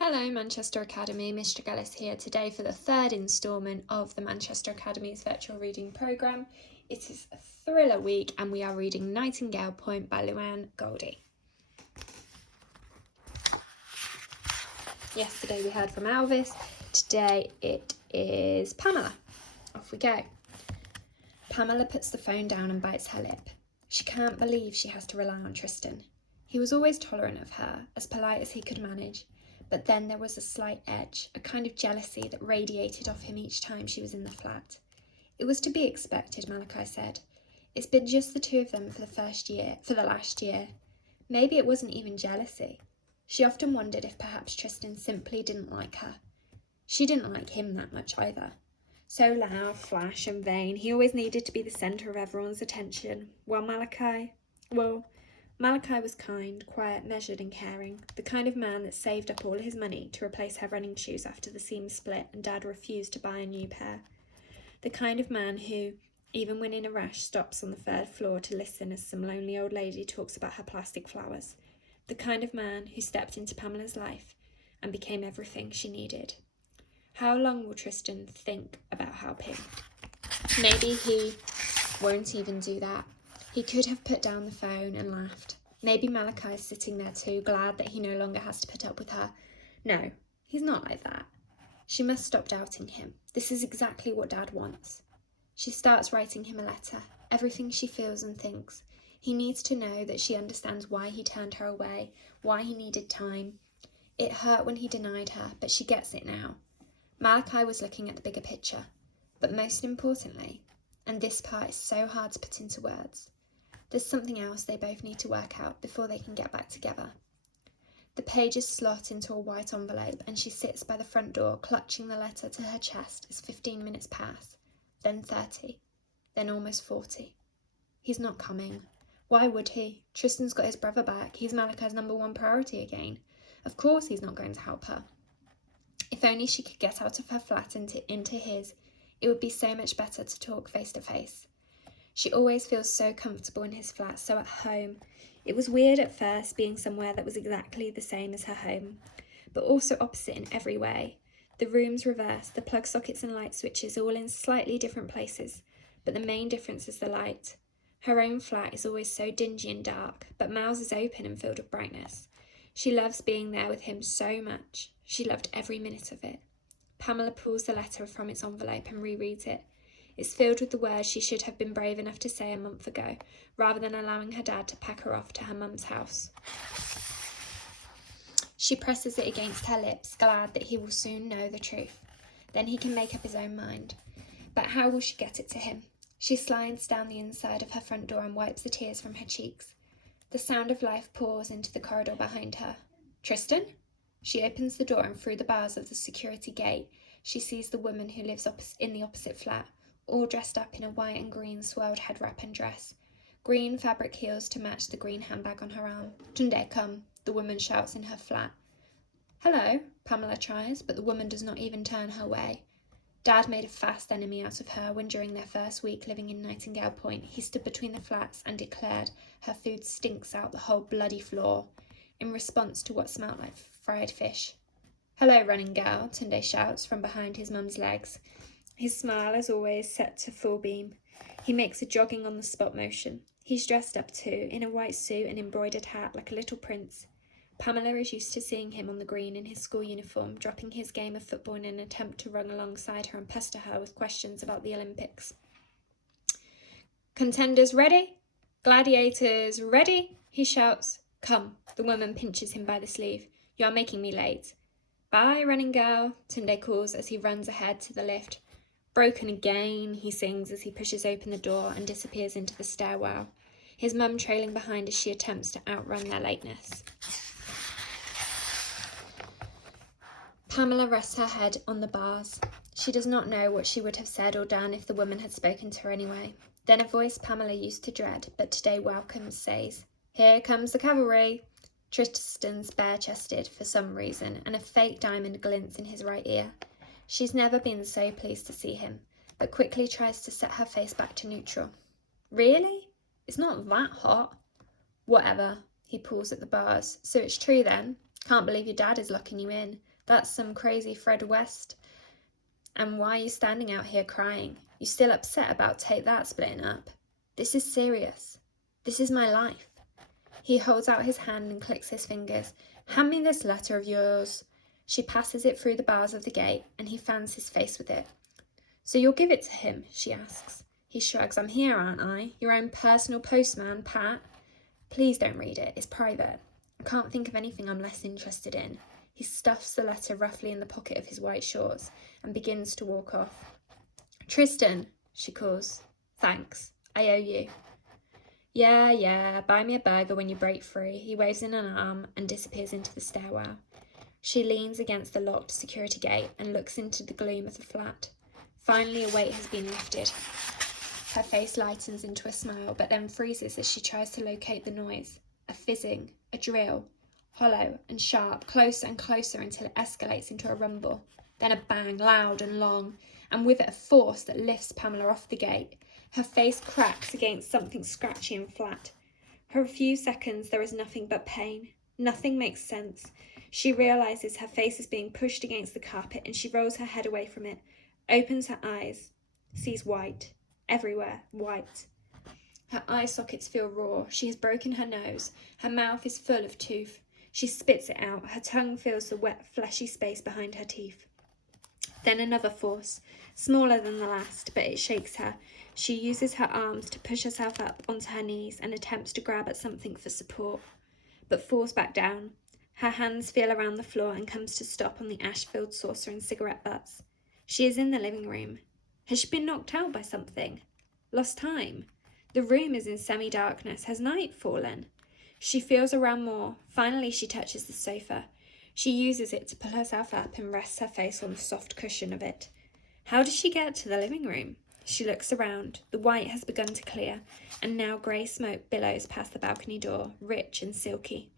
Hello Manchester Academy, Miss Tregelles here today for the third instalment of the Manchester Academy's virtual reading programme. It is a thriller week and we are reading Nightingale Point by Luan Goldie. Yesterday we heard from Elvis, today it is Pamela. Off we go. Pamela puts the phone down and bites her lip. She can't believe she has to rely on Tristan. He was always tolerant of her, as polite as he could manage. But then there was a slight edge, a kind of jealousy that radiated off him each time she was in the flat. It was to be expected, Malachi said. It's been just the two of them for the last year. Maybe it wasn't even jealousy. She often wondered if perhaps Tristan simply didn't like her. She didn't like him that much either. So loud, flash and vain, he always needed to be the centre of everyone's attention, while Malachi was kind, quiet, measured and caring, the kind of man that saved up all his money to replace her running shoes after the seam split and Dad refused to buy a new pair. The kind of man who, even when in a rush, stops on the third floor to listen as some lonely old lady talks about her plastic flowers. The kind of man who stepped into Pamela's life and became everything she needed. How long will Tristan think about helping? Maybe he won't even do that. He could have put down the phone and laughed. Maybe Malachi is sitting there too, glad that he no longer has to put up with her. No, he's not like that. She must stop doubting him. This is exactly what Dad wants. She starts writing him a letter, everything she feels and thinks. He needs to know that she understands why he turned her away, why he needed time. It hurt when he denied her, but she gets it now. Malachi was looking at the bigger picture. But most importantly, and this part is so hard to put into words, there's something else they both need to work out before they can get back together. The pages slot into a white envelope and she sits by the front door clutching the letter to her chest as 15 minutes pass, then 30, then almost 40. He's not coming. Why would he? Tristan's got his brother back. He's Malachi's #1 priority again. Of course he's not going to help her. If only she could get out of her flat into his, it would be so much better to talk face to face. She always feels so comfortable in his flat, so at home. It was weird at first being somewhere that was exactly the same as her home, but also opposite in every way. The rooms reversed, the plug sockets and light switches all in slightly different places, but the main difference is the light. Her own flat is always so dingy and dark, but Mal's is open and filled with brightness. She loves being there with him so much. She loved every minute of it. Pamela pulls the letter from its envelope and rereads it. It's filled with the words she should have been brave enough to say a month ago, rather than allowing her dad to pack her off to her mum's house. She presses it against her lips, glad that he will soon know the truth. Then he can make up his own mind. But how will she get it to him? She slides down the inside of her front door and wipes the tears from her cheeks. The sound of life pours into the corridor behind her. Tristan? She opens the door and through the bars of the security gate, she sees the woman who lives in the opposite flat, all dressed up in a white and green swirled head wrap and dress. Green fabric heels to match the green handbag on her arm. Tunde, come, the woman shouts in her flat. Hello, Pamela tries, but the woman does not even turn her way. Dad made a fast enemy out of her when during their first week living in Nightingale Point, he stood between the flats and declared her food stinks out the whole bloody floor, in response to what smelt like fried fish. Hello, running girl, Tunde shouts from behind his mum's legs. His smile, as always, set to full beam. He makes a jogging on the spot motion. He's dressed up too, in a white suit and embroidered hat like a little prince. Pamela is used to seeing him on the green in his school uniform, dropping his game of football in an attempt to run alongside her and pester her with questions about the Olympics. Contenders ready? Gladiators ready? He shouts. Come, the woman pinches him by the sleeve. You are making me late. Bye, running girl, Tunde calls as he runs ahead to the lift. Broken again, he sings as he pushes open the door and disappears into the stairwell, his mum trailing behind as she attempts to outrun their lateness. Pamela rests her head on the bars. She does not know what she would have said or done if the woman had spoken to her anyway. Then a voice Pamela used to dread, but today welcomes, says, Here comes the cavalry. Tristan's bare-chested for some reason, and a fake diamond glints in his right ear. She's never been so pleased to see him, but quickly tries to set her face back to neutral. Really? It's not that hot. Whatever. He pulls at the bars. So it's true then? Can't believe your dad is locking you in. That's some crazy Fred West. And why are you standing out here crying? You still upset about Take That splitting up? This is serious. This is my life. He holds out his hand and clicks his fingers. Hand me this letter of yours. She passes it through the bars of the gate, and he fans his face with it. So you'll give it to him, she asks. He shrugs. I'm here, aren't I? Your own personal postman, Pat. Please don't read it. It's private. I can't think of anything I'm less interested in. He stuffs the letter roughly in the pocket of his white shorts and begins to walk off. Tristan, she calls. Thanks. I owe you. Yeah, buy me a burger when you break free. He waves in an arm and disappears into the stairwell. She leans against the locked security gate and looks into the gloom of the flat. Finally, a weight has been lifted. Her face lightens into a smile, but then freezes as she tries to locate the noise. A fizzing, a drill, hollow and sharp, closer and closer until it escalates into a rumble. Then a bang, loud and long, and with it a force that lifts Pamela off the gate. Her face cracks against something scratchy and flat. For a few seconds there is nothing but pain. Nothing makes sense. She realises her face is being pushed against the carpet and she rolls her head away from it, opens her eyes, sees white. Everywhere, white. Her eye sockets feel raw. She has broken her nose. Her mouth is full of tooth. She spits it out. Her tongue feels the wet, fleshy space behind her teeth. Then another force, smaller than the last, but it shakes her. She uses her arms to push herself up onto her knees and attempts to grab at something for support, but falls back down. Her hands feel around the floor and comes to stop on the ash-filled saucer and cigarette butts. She is in the living room. Has she been knocked out by something? Lost time? The room is in semi-darkness. Has night fallen? She feels around more. Finally, she touches the sofa. She uses it to pull herself up and rests her face on the soft cushion of it. How did she get to the living room? She looks around. The white has begun to clear, and now grey smoke billows past the balcony door, rich and silky.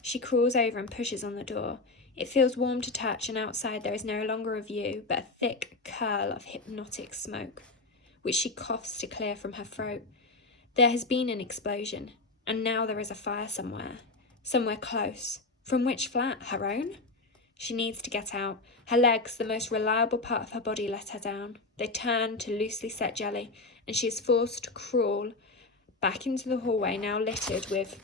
She crawls over and pushes on the door. It feels warm to touch, and outside there is no longer a view, but a thick curl of hypnotic smoke, which she coughs to clear from her throat. There has been an explosion, and now there is a fire somewhere close. From which flat? Her own? She needs to get out. Her legs, the most reliable part of her body, let her down. They turn to loosely set jelly, and she is forced to crawl back into the hallway, now littered with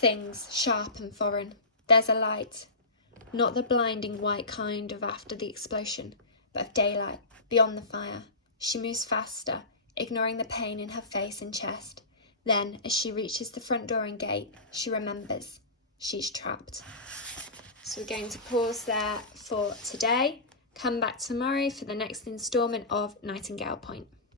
things sharp and foreign. There's a light, not the blinding white kind of after the explosion, but of daylight, beyond the fire. She moves faster, ignoring the pain in her face and chest. Then, as she reaches the front door and gate, she remembers she's trapped. So we're going to pause there for today. Come back tomorrow for the next instalment of Nightingale Point.